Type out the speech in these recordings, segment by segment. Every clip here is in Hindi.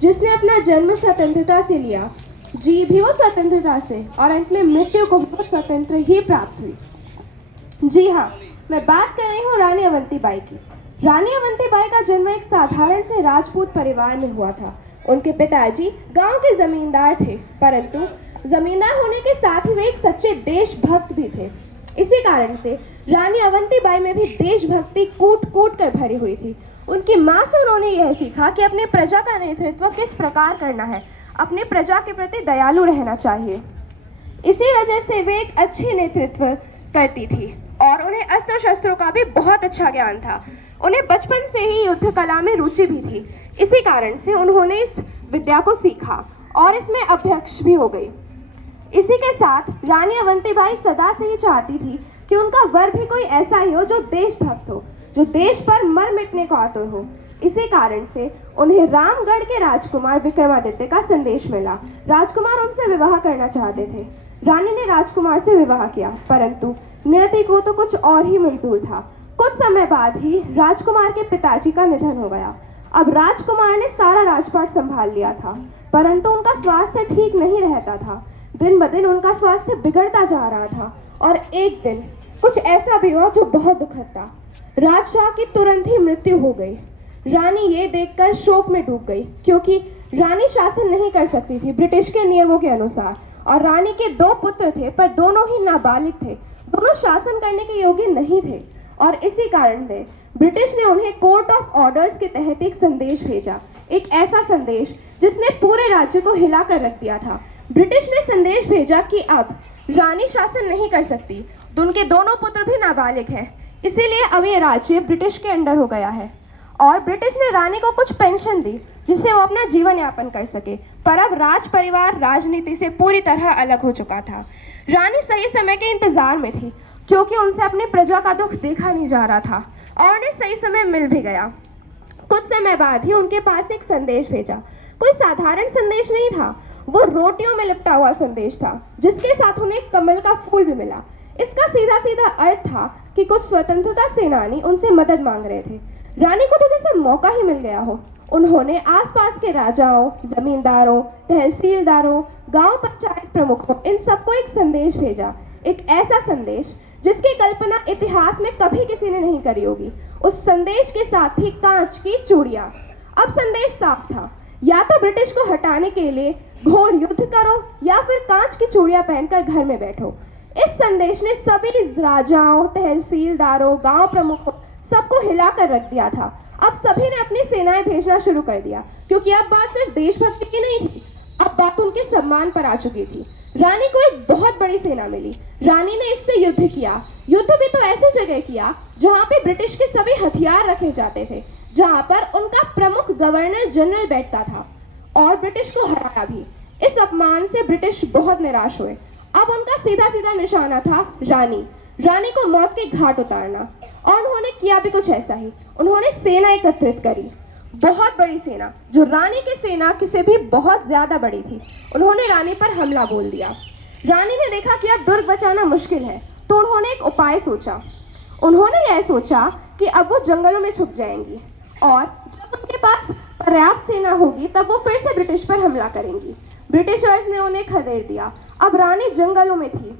जिसने अपना जन्म स्वतंत्रता से लिया, जी भी वो स्वतंत्रता से, और अंत में मृत्यु को भी स्वतंत्र ही प्राप्त हुई। जी हाँ, मैं बात कर रही हूँ रानी अवंतीबाई की। रानी अवंतीबाई का जन्म एक साधारण से राजपूत परिवार में हुआ था। उनके पिताजी गांव के जमींदार थे, परंतु जमींदार होने के साथ ही वे एक सच्चे देशभक्त भी थे। इसी कारण से रानी अवंतीबाई में भी देशभक्ति कूट कूट कर भरी हुई थी। उनकी माँ से उन्होंने यह सीखा कि अपनी प्रजा का नेतृत्व किस प्रकार करना है, अपनी प्रजा के प्रति दयालु रहना चाहिए। इसी वजह से वे एक अच्छे नेतृत्व करती थी और उन्हें अस्त्र शस्त्रों का भी बहुत अच्छा ज्ञान था। उन्हें बचपन से ही युद्ध कला में रुचि भी थी। इसी कारण से उन्होंने इस विद्या को सीखा और इसमें अध्यक्ष भी हो गई। इसी के साथ रानी अवंतीबाई सदा से ही चाहती थी कि उनका वर भी कोई ऐसा ही हो जो देशभक्त हो, जो देश पर मर मिटने को आतुर हो। इसी कारण से उन्हें रामगढ़ के राजकुमार विक्रमादित्य का संदेश मिला। राजकुमार उनसे विवाह करना चाहते थे। रानी ने राजकुमार से विवाह किया, परंतु नियति को तो कुछ और ही मंजूर था। कुछ समय बाद ही राजकुमार के पिताजी का निधन हो गया। अब राजकुमार ने सारा राजपाट संभाल लिया था, परंतु उनका स्वास्थ्य ठीक नहीं रहता था। दिन ब दिन उनका स्वास्थ्य बिगड़ता जा रहा था और एक दिन कुछ ऐसा भी हुआ जो बहुत दुखद था। राजशाह की तुरंत ही मृत्यु हो गई। रानी ये देखकर शोक में डूब गई, क्योंकि रानी शासन नहीं कर सकती थी ब्रिटिश के नियमों के अनुसार, और रानी के 2 पुत्र थे, पर दोनों ही नाबालिग थे। दोनों शासन करने के योग्य नहीं थे और इसी कारण से ब्रिटिश ने उन्हें कोर्ट ऑफ ऑर्डर्स के तहत एक संदेश भेजा, एक ऐसा संदेश जिसने पूरे राज्य को हिला कर रख दिया था। ब्रिटिश ने संदेश भेजा कि अब रानी शासन नहीं कर सकती, उनके दोनों पुत्र भी नाबालिग हैं, इसीलिए अब ये राज्य ब्रिटिश के अंडर हो गया है। और ब्रिटिश ने रानी को कुछ पेंशन दी जिससे वो अपना जीवन यापन कर सके। पर अब राज परिवार राजनीति से पूरी तरह अलग हो चुका था। रानी सही समय के इंतजार में थी, क्योंकि उनसे अपनी प्रजा का दुख देखा नहीं जा रहा था और उन्हें सही समय मिल भी गया। कुछ समय बाद ही उनके पास एक संदेश भेजा। कोई साधारण संदेश नहीं था, वो रोटियों में लिपटा हुआ संदेश था, जिसके साथ उन्हें कमल का फूल भी मिला। इसका सीधा सीधा अर्थ था कि कुछ स्वतंत्रता सेनानी उनसे मदद मांग रहे थे। रानी को तो जैसे मौका ही मिल गया हो। उन्होंने आसपास के राजाओं, जमींदारों, तहसीलदारों, गांव पंचायत प्रमुखों, इन सबको एक संदेश भेजा, एक ऐसा संदेश जिसकी कल्पना इतिहास में कभी किसी ने नहीं करी होगी। उस संदेश के साथ ही कांच की चूड़ियां। अब संदेश साफ था, या तो ब्रिटिश को हटाने के लिए घोर युद्ध करो या फिर कांच की चूड़ियां पहनकर घर में बैठो। इस संदेश ने सभी राजाओं, तहसीलदारों, गांव प्रमुखों सबको हिलाकर रख दिया था। अब सभी ने अपनी सेनाएं भेजना शुरू कर दिया, क्योंकि अब बात सिर्फ देशभक्ति की नहीं थी, अब बात उनके सम्मान पर आ चुकी थी। रानी को एक बहुत बड़ी सेना मिली। रानी ने इससे युद्ध किया। युद्ध भी तो ऐसी जगह किया जहां पे ब्रिटिश के सभी हथियार रखे जाते थे, जहां पर उनका प्रमुख गवर्नर जनरल बैठता था, और ब्रिटिश को हराया भी। इस अपमान से ब्रिटिश बहुत निराश हुए। अब उनका सीधा सीधा निशाना था रानी को मौत के घाट उतारना, और उन्होंने किया भी कुछ ऐसा ही। उन्होंने सेना एकत्रित करी, बहुत बड़ी सेना, जो रानी की सेना से भी बहुत ज्यादा बड़ी थी। उन्होंने रानी पर हमला बोल दिया। रानी ने देखा कि अब दुर्ग बचाना मुश्किल है, तो उन्होंने एक उपाय सोचा। उन्होंने यह सोचा कि अब वो जंगलों में छुप जाएंगी, और जब उनके पास पर्याप्त सेना होगी तब वो फिर से ब्रिटिश पर हमला करेंगी। ब्रिटिशर्स ने उन्हें खदेड़ दिया। अब रानी जंगलों में थी,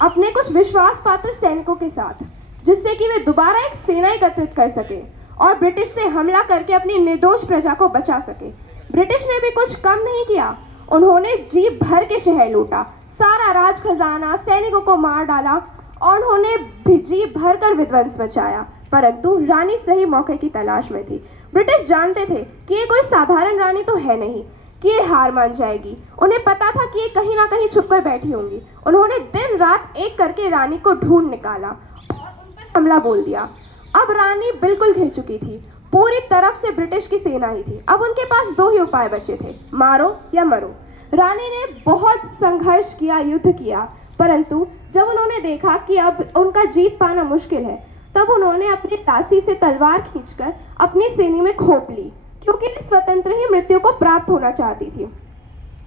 अपने कुछ विश्वास पात्र सैनिकों के साथ, जिससे कि वे दोबारा एक सेना एकत्रित कर सके और ब्रिटिश से हमला करके अपनी निर्दोष प्रजा को बचा सके। ब्रिटिश ने भी कुछ कम नहीं किया। उन्होंने जी भर के शहर लूटा, सारा राज खजाना, सैनिकों को मार डाला, और उन्होंने भी जी भर कर विध्वंस मचाया। परंतु रानी सही मौके की तलाश में थी। ब्रिटिश जानते थे कि ये कोई साधारण रानी तो है नहीं कि ये हार मान जाएगी। उन्हें पता था कि ये कहीं ना कहीं छुपकर बैठी होंगी। उन्होंने दिन रात एक करके रानी को ढूंढ निकाला और उन पर हमला बोल दिया। अब रानी बिल्कुल घिर चुकी थी। पूरी तरफ से ब्रिटिश की सेना ही थी। अब उनके पास 2 ही उपाय बचे थे, मारो या मरो। रानी ने बहुत संघर्ष किया, युद्ध किया, परंतु जब उन्होंने देखा कि अब उनका जीत पाना मुश्किल है, तब उन्होंने अपनी दासी से तलवार खींचकर अपनी सेना में खोप ली, क्योंकि वे स्वतंत्र ही मृत्यु को प्राप्त होना चाहती थी।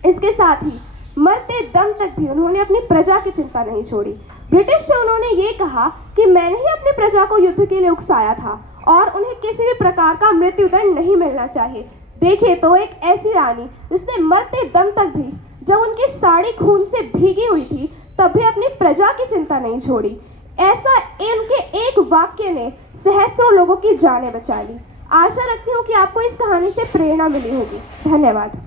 इसके साथ ही मरते दम तक भी उन्होंने अपनी प्रजा की चिंता नहीं छोड़ी। ब्रिटिश से उन्होंने ये कहा कि मैंने ही अपनी प्रजा को युद्ध के लिए उकसाया था और उन्हें किसी भी प्रकार का मृत्युदंड नहीं मिलना चाहिए। देखिए तो एक ऐसी रानी जिसने मरते दम तक भी, जब उनकी साड़ी खून से भीगी हुई थी, तब भी अपनी प्रजा की चिंता नहीं छोड़ी। ऐसा इनके एक वाक्य ने सहस्त्रों लोगों की जानें बचा ली। आशा रखती हूँ कि आपको इस कहानी से प्रेरणा मिली होगी। धन्यवाद।